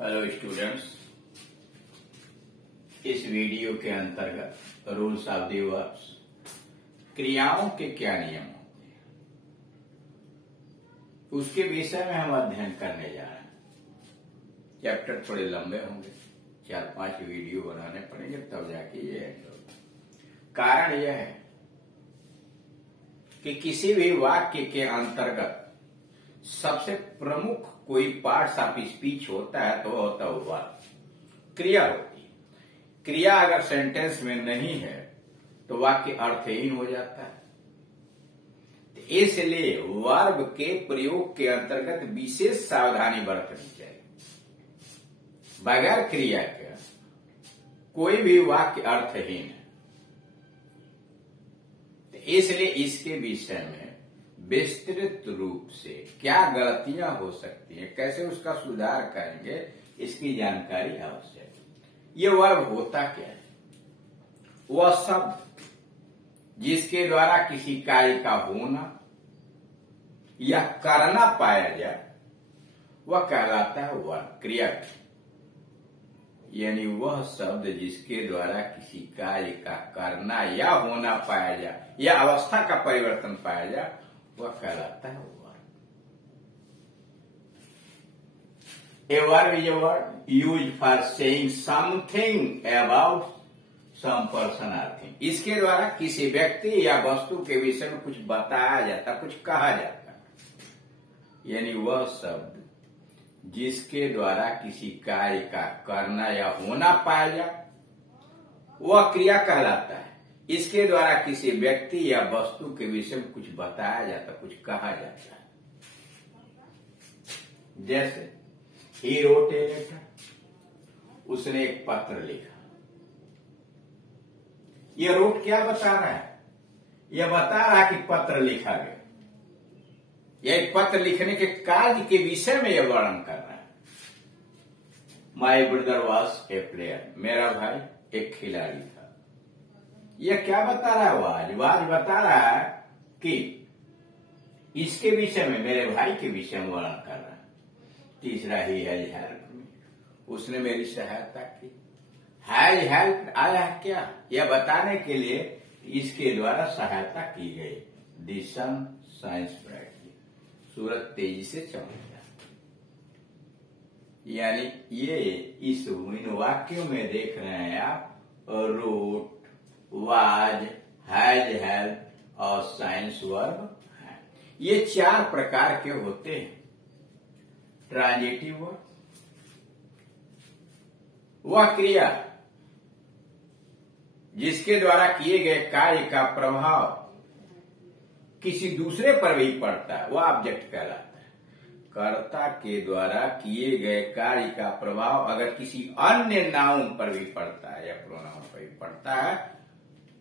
Hello students, इस video के अंतर्गत रूल्स ऑफ द वर्ब्स, क्रियाओं के क्या नियम होते हैं, उसके विषय में हम अध्ययन करने जा रहे हैं। चैप्टर थोड़े लंबे होंगे, 4-5 वीडियो बनाने पड़ेंगे तब जाके ये एंड होगा। कारण यह है कि किसी भी वाक्य के अंतर्गत सबसे प्रमुख कोई पार्ट्स ऑफ स्पीच होता है तो होता है वर्ब, क्रिया होती है। क्रिया अगर सेंटेंस में नहीं है तो वाक्य अर्थहीन हो जाता है। तो इसलिए वर्ब के प्रयोग के अंतर्गत विशेष सावधानी बरतनी चाहिए। बगैर क्रिया के कोई भी वाक्य अर्थहीन है। तो इसलिए इसके विषय में विस्तृत रूप से क्या गलतियां हो सकती हैं, कैसे उसका सुधार करेंगे, इसकी जानकारी आवश्यक है। ये वर्ब होता क्या है? वह शब्द जिसके द्वारा किसी कार्य का होना या करना पाया जाए वह कहलाता है वर्ब, क्रिया। यानी वह शब्द जिसके द्वारा किसी कार्य का करना या होना पाया जाए या अवस्था का परिवर्तन पाया जाए वह कहलाता है verb. A verb is a word used for saying something about some person or thing. इसके द्वारा किसी व्यक्ति या वस्तु के विषय में कुछ बताया जाता, कुछ कहा जाता। यानी वह शब्द जिसके द्वारा किसी कार्य का करना या होना पाया जाए वह क्रिया कहलाता है। इसके द्वारा किसी व्यक्ति या वस्तु के विषय में कुछ बताया जाता, कुछ कहा जाता है। जैसे ही रोट ए लेटर, उसने एक पत्र लिखा। यह रोट क्या बता रहा है? यह बता रहा है कि पत्र लिखा गया। यह एक पत्र लिखने के कार्य के विषय में यह वर्णन कर रहा है। My brother was a player, मेरा भाई एक खिलाड़ी था। यह क्या बता रहा है? वाज बता रहा है कि इसके विषय में, मेरे भाई के विषय में वर्णन कर रहा है। तीसरा ही हैज हेल्प मी, उसने मेरी सहायता की। हैज हेल्प आया है क्या? यह बताने के लिए इसके द्वारा सहायता की गई। द सन शाइन्स ब्राइटली, सूरज तेजी से चमक जाता। यानी ये इन वाक्यों में देख रहे हैं आप, रोट, वाज, हैज हेल्प और साइंस वर्ब है। ये 4 प्रकार के होते हैं। ट्रांजिटिव वर्ब, वह क्रिया जिसके द्वारा किए गए कार्य का प्रभाव किसी दूसरे पर भी पड़ता है, वह ऑब्जेक्ट कहलाता है। कर्ता के द्वारा किए गए कार्य का प्रभाव अगर किसी अन्य नाउन पर भी पड़ता है या प्रोनाउन पर भी पड़ता है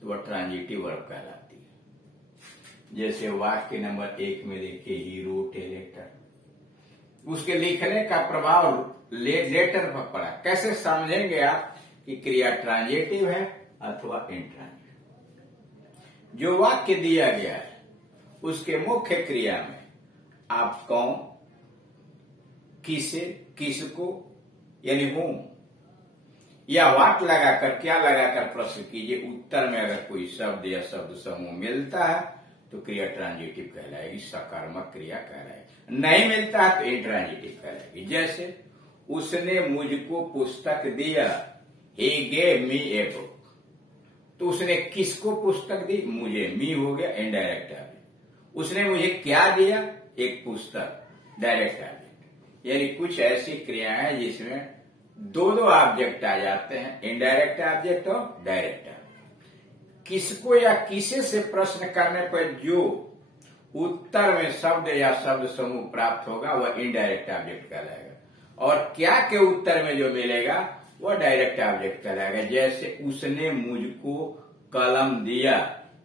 तो वह ट्रांजिटिव वर्ब कहलाती है। जैसे वाक्य नंबर 1 में देखिए, ही रोट ए लेटर, उसके लिखने का प्रभाव लेटर पर पड़ा। कैसे समझेंगे आप कि क्रिया ट्रांजिटिव है अथवा इंट्रांजिटिव? जो वाक्य दिया गया है उसके मुख्य क्रिया में आप कौन, किसे, किसको यानी होम या वाट लगाकर, क्या लगाकर प्रश्न कीजिए। उत्तर में अगर कोई शब्द या शब्द समूह मिलता है तो क्रिया ट्रांजिटिव कहलाएगी, सकारात्मक क्रिया कहलाएगी। नहीं मिलता है तो इंट्रांजिटिव कहलाएगी। जैसे उसने मुझको पुस्तक दिया, he gave me a book, तो उसने किसको पुस्तक दी? मुझे, मी हो गया इनडायरेक्ट ऑब्जेक्ट। उसने मुझे क्या दिया? एक पुस्तक, डायरेक्ट ऑब्जेक्ट। यानी कुछ ऐसी क्रियाएं जिसमें दो ऑब्जेक्ट आ जाते हैं, इनडायरेक्ट ऑब्जेक्ट और डायरेक्ट ऑब्जेक्ट। किसको या किसे से प्रश्न करने पर जो उत्तर में शब्द या शब्द समूह प्राप्त होगा वह इनडायरेक्ट ऑब्जेक्ट कहलाएगा, और क्या के उत्तर में जो मिलेगा वह डायरेक्ट ऑब्जेक्ट कहलाएगा। जैसे उसने मुझको कलम दिया,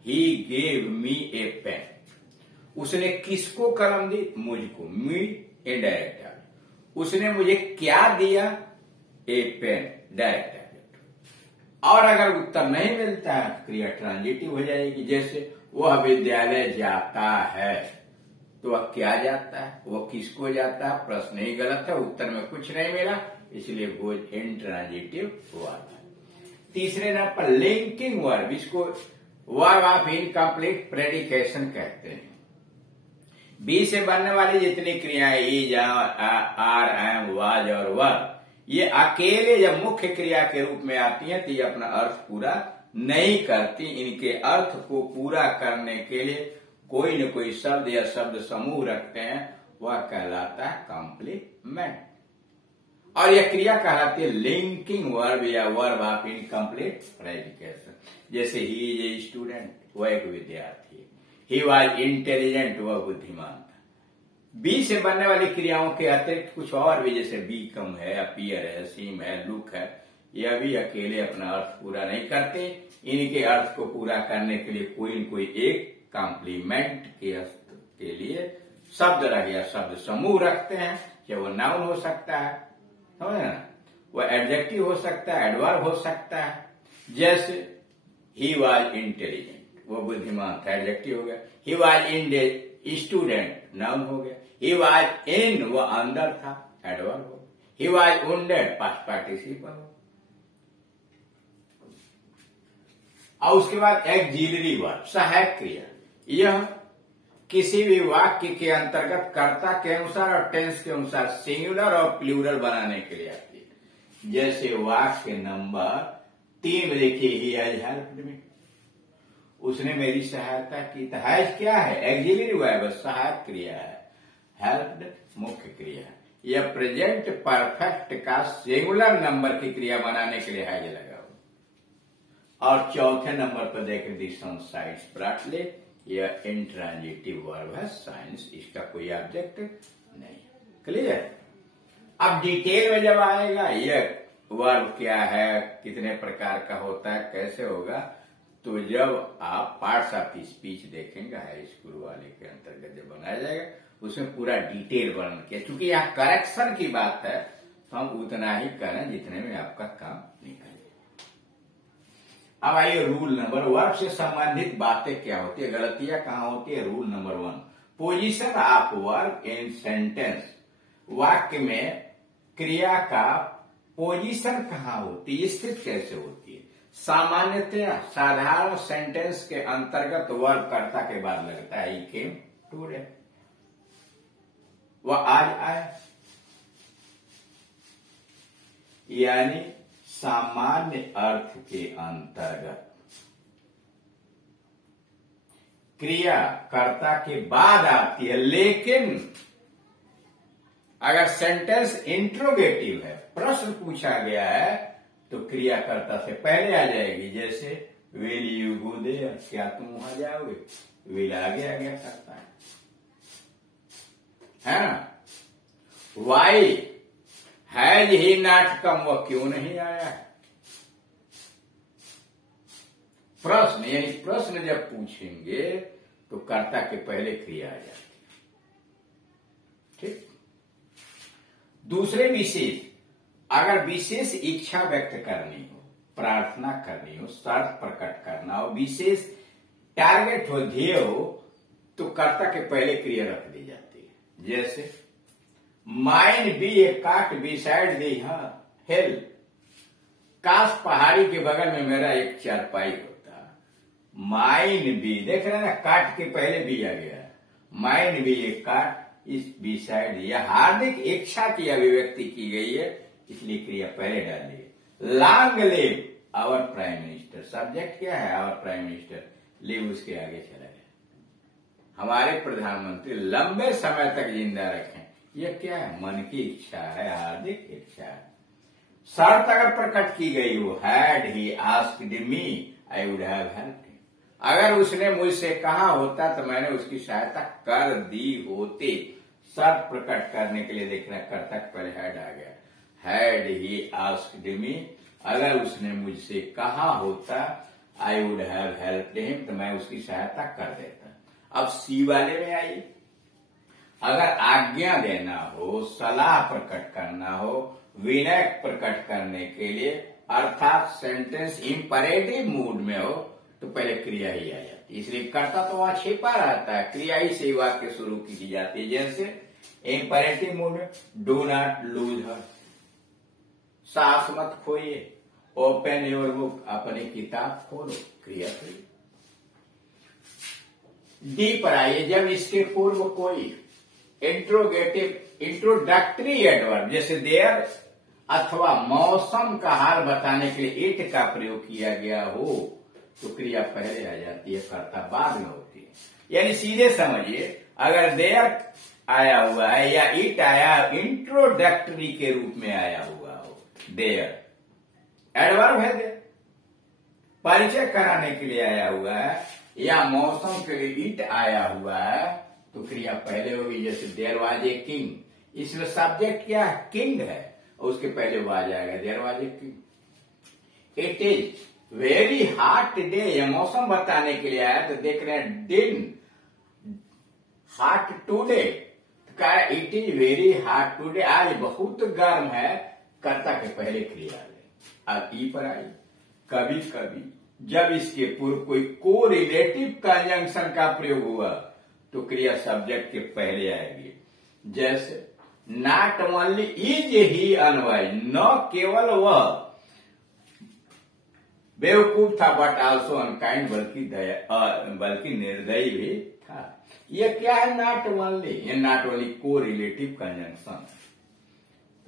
he gave me A pen, उसने किसको कलम दी? मुझको, मी इनडायरेक्ट ऑब्जेक्ट। उसने मुझे क्या दिया? ए पेन, डायरेक्ट ऑब्जेक्ट। और अगर उत्तर नहीं मिलता है क्रिया ट्रांजिटिव हो जाएगी। जैसे वह विद्यालय जाता है, तो वह क्या जाता है? वह किसको जाता है? प्रश्न ही गलत है, उत्तर में कुछ नहीं मिला, इसलिए गोज इंट्रांजिटिव वर्ब है। तीसरे नंबर पर लिंकिंग वर्ब, इसको वर्ब ऑफ इनकम्प्लीट प्रेडिकेशन कहते हैं। बी से बनने वाली जितनी क्रियाएं इज, आर, एम, वाज और वर, ये अकेले जब मुख्य क्रिया के रूप में आती हैं तो ये अपना अर्थ पूरा नहीं करती। इनके अर्थ को पूरा करने के लिए कोई न कोई शब्द या शब्द समूह रखते हैं, वह कहलाता है कॉम्प्लीमेंट। और यह क्रिया कहलाती है लिंकिंग वर्ब या वर्ब ऑफ इनकम्प्लीट प्रेडिकेशन। जैसे ही इज ए स्टूडेंट, वह एक विद्यार्थी है। ही वॉज इंटेलिजेंट, वह बुद्धिमान था। बी से बनने वाली क्रियाओं के अतिरिक्त कुछ और भी, जैसे बीकम है, अपीयर है, सीम है, लुक है, यह भी अकेले अपना अर्थ पूरा नहीं करते। इनके अर्थ को पूरा करने के लिए कोई न कोई एक कॉम्प्लीमेंट के लिए शब्द रख या शब्द समूह रखते हैं। चाहे वो नाउन हो सकता है, समझ ना, वो एडजेक्टिव हो सकता है, एडवर्ब हो सकता है। जैसे ही वॉज इंटेलिजेंट, वो बुद्धिमान था, एडजेक्टिव हो गया। ही वॉज स्टूडेंट, नाउन हो गया। ही वॉज इन, वो अंदर था, एडवर्ब हो गया। He was wounded, past participle हो। और उसके बाद एक्सिलरी वर्ब, सहायक क्रिया। यह किसी भी वाक्य के अंतर्गत कर्ता के अनुसार और टेंस के अनुसार सिंगुलर और प्लूरल बनाने के लिए आती है। जैसे वाक्य नंबर 3 में देखिए, ही हैज हेल्प्ड मी, उसने मेरी सहायता की। तो हैज क्या है? एक्सिलरी वर्ब, सहायक क्रिया है। हेल्प्ड मुख्य क्रिया है। यह प्रेजेंट परफेक्ट का सिंगुलर नंबर की क्रिया बनाने के लिए हैज लगा हुआ। और चौथे नंबर पर देखें, दी सन साइड्स ब्राइटली, यह इंट्रांजिटिव वर्ब है, साइंस, इसका कोई ऑब्जेक्ट नहीं। क्लियर? अब डिटेल में जब आएगा यह वर्ब क्या है, कितने प्रकार का होता है, कैसे होगा, तो जब आप पार्ट्स ऑफ स्पीच देखेंगे हाई स्कूल वाले के अंतर्गत जब बनाया जाएगा, उसमें पूरा डिटेल वर्णन किया। चूंकि यहाँ करेक्शन की बात है तो हम उतना ही करें जितने में आपका काम निकले। अब आइए रूल नंबर, वर्ब से संबंधित बातें क्या होती है, गलतियां कहाँ होती है। Rule number 1, position of verb in sentence, वाक्य में क्रिया का पोजीशन कहाँ होती है, स्थित कैसे होती है। सामान्यतया साधारण सेंटेंस के अंतर्गत वर्ब कर्ता के बाद लगता है। ही केम टुडे, वह आज आया, यानी सामान्य अर्थ के अंतर्गत क्रिया कर्ता के बाद आती है। लेकिन अगर सेंटेंस इंट्रोगेटिव है, प्रश्न पूछा गया है, तो क्रिया कर्ता से पहले आ जाएगी। जैसे विल यू गो देयर, क्या तुम वहां जाओगे, विल आगे आ गया करता है ना। Why has he not come, वह क्यों नहीं आया है। प्रश्न, यानी प्रश्न जब पूछेंगे तो कर्ता के पहले क्रिया आ जाती है। ठीक। दूसरे विशेष, अगर विशेष इच्छा व्यक्त करनी हो, प्रार्थना करनी हो, शर्त प्रकट करना हो, विशेष टारगेट हो, ध्येय हो, तो कर्ता के पहले क्रिया रख दी जाती है। जैसे माइन बी ए काट बिसाइड दी हिल, काश पहाड़ी के बगल में मेरा एक चारपाई होता। माइन बी, देख रहे हैं ना, काट के पहले बी आ गया। माइन बी ए काट इस बिसाइड, यह हार्दिक इच्छा की अभिव्यक्ति की गई है, इसलिए क्रिया पहले डालिए। Long live our prime minister, subject क्या है, आवर प्राइम मिनिस्टर, लिव उसके आगे चला गया। हमारे प्रधानमंत्री लंबे समय तक जिंदा रखें, यह क्या है, मन की इच्छा है, हार्दिक इच्छा है। शर्त अगर प्रकट की गई हो, had he asked me I would have helped him, अगर उसने मुझसे कहा होता तो मैंने उसकी सहायता कर दी होती। शर्त प्रकट करने के लिए देखना, कर्ता पहले हैड आ गया। हैड ही आस्क्ड मी, अगर उसने मुझसे कहा होता, I would have helped him, तो मैं उसकी सहायता कर देता। अब सी वाले में आइए, अगर आज्ञा देना हो, सलाह प्रकट करना हो, विनय प्रकट करने के लिए, अर्थात सेंटेंस इंपरेटिव मूड में हो, तो पहले क्रिया ही आ जाती है। इसलिए कर्ता तो वहां छिपा रहता है, क्रिया ही से वाक्य शुरू की जाती है। जैसे इंपरेटिव मूड में, डू नॉट लूज हर, साहस मत खोइए, ओपन योर बुक, अपनी किताब खोलो, क्रिया करिए। डी पर आइए, जब इसके पूर्व कोई इंट्रोडक्टरी एडवर्ब जैसे देयर अथवा मौसम का हाल बताने के लिए इट का प्रयोग किया गया हो तो क्रिया पहले आ जाती है, कर्ता बाद में होती है। यानी सीधे समझिए, अगर देयर आया हुआ है या इट आया इंट्रोडक्टरी के रूप में आया हुआ हो, देयर एडवर्ब है, देयर परिचय कराने के लिए आया हुआ है, या मौसम के लिए इट आया हुआ है तो क्रिया पहले होगी। जैसे देयर वाज ए किंग, इसमें सब्जेक्ट क्या है, किंग है, और उसके पहले वाज आएगा, there was a king. It is very hot day, यह मौसम बताने के लिए आया तो देख रहे हैं दिन हॉट टूडे, तो कहा it is very hot today, आज बहुत गर्म है, कर्ता के पहले क्रिया ले। अब ई पर आई, कभी कभी जब इसके पूर्व कोई को रिलेटिव कंजंक्शन का प्रयोग हुआ तो क्रिया सब्जेक्ट के पहले आएगी। जैसे not only is he unwise, न केवल वह बेवकूफ था बट आल्सो अनकाइंड, बल्कि निर्दयी भी था। यह क्या है, नॉट ओनली, ये नॉट ओनली को relative conjunction.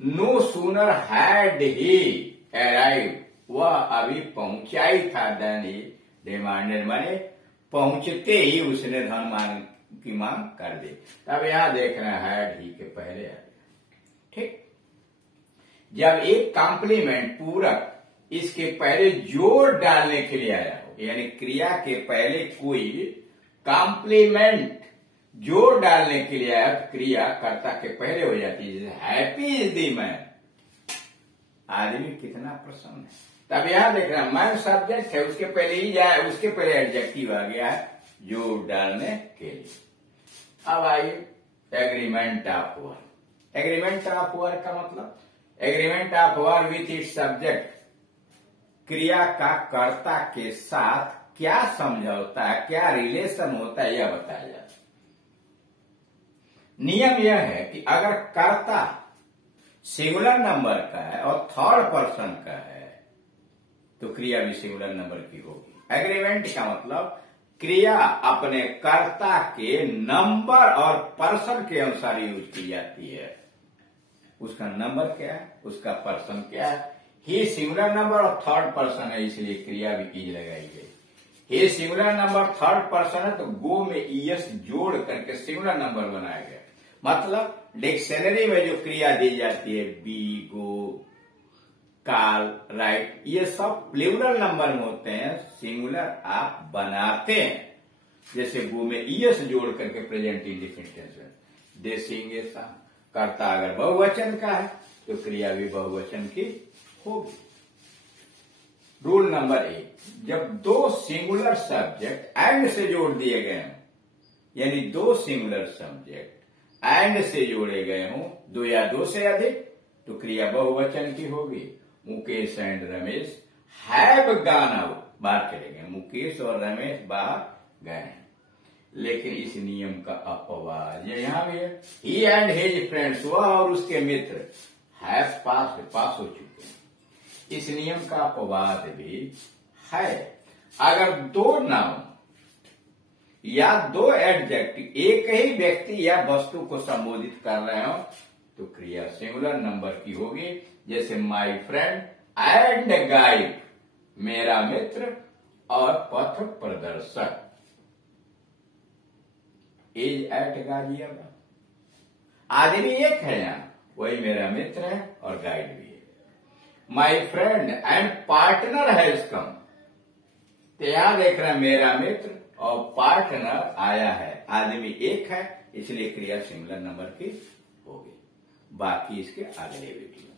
No sooner had he arrive, वह अभी पहुंचा ही था, देन ही डिमांडेड, माने पहुंचते ही उसने धन की मांग कर दी। तब यहां देख रहे हैं हैड ही के पहले आ गया। ठीक, जब एक कॉम्प्लीमेंट पूरक इसके पहले जोड़ डालने के लिए आया हो, यानी क्रिया के पहले कोई कॉम्प्लीमेंट जोड़ डालने के लिए आया तो क्रिया कर्ता के पहले हो जाती है। जैसे हैप्पी इज दी मैन, आदमी कितना प्रसन्न है। तब यहां देख रहे हैं मैन सब्जेक्ट है, उसके पहले ही जाए, उसके पहले एडजेक्टिव आ गया है जोड़ डालने के लिए। अब आइए agreement of work. Agreement of work का मतलब agreement of work with its subject, क्रिया का कर्ता के साथ क्या समझौता है, क्या रिलेशन होता है, यह बताया जाता है। नियम यह है कि अगर कर्ता सिंगुलर नंबर का है और थर्ड पर्सन का है तो क्रिया भी सिंगुलर नंबर की होगी। एग्रीमेंट का मतलब क्रिया अपने कर्ता के नंबर और पर्सन के अनुसार यूज की जाती है। उसका नंबर क्या है, उसका पर्सन क्या है। ही सिंगुलर नंबर और थर्ड पर्सन है, इसलिए क्रिया भी इज लगाई गई। ही सिंगुलर नंबर थर्ड पर्सन है तो गो में ईएस जोड़ करके सिंगुलर नंबर बनाया गया। मतलब डिक्शनरी में जो क्रिया दी जाती है, बी, गो, काल, राइट, ये सब प्लूरल नंबर में होते हैं, सिंगुलर आप बनाते हैं। जैसे गो में ईएस जोड़ करके प्रेजेंट इंडेफिनिट टेंस में, दे सिंगे सा। कर्ता अगर बहुवचन का है तो क्रिया भी बहुवचन की होगी। रूल नंबर 1, जब दो सिंगुलर सब्जेक्ट एंड से जोड़ दिए गए हों, यानी दो सिंगुलर सब्जेक्ट एंड से जोड़े गए हों, दो या दो से अधिक, तो क्रिया बहुवचन की होगी। Mukesh and Ramesh have gone out, बाहर चले गए, मुकेश और रमेश बाहर गए हैं। लेकिन इस नियम का अपवाद यहां भी है। ही एंड हिज फ्रेंड्स, वह और उसके मित्र हैव पास हो चुके हैं। इस नियम का अपवाद भी है। अगर दो नाउन या दो एडजेक्टिव एक ही व्यक्ति या वस्तु को संबोधित कर रहे हो तो क्रिया सिंगुलर नंबर की होगी। जैसे माई फ्रेंड एंड गाइड, मेरा मित्र और पथ प्रदर्शक। इज एट गाजियाबाद, आदमी एक है यहां, वही मेरा मित्र है और गाइड भी है। My friend and partner has come, तो यहां देख रहे हैं मेरा मित्र और पार्टनर आया है, आदमी एक है, इसलिए क्रिया सिंगुलर नंबर की होगी। बाकी इसके अगले वीडियो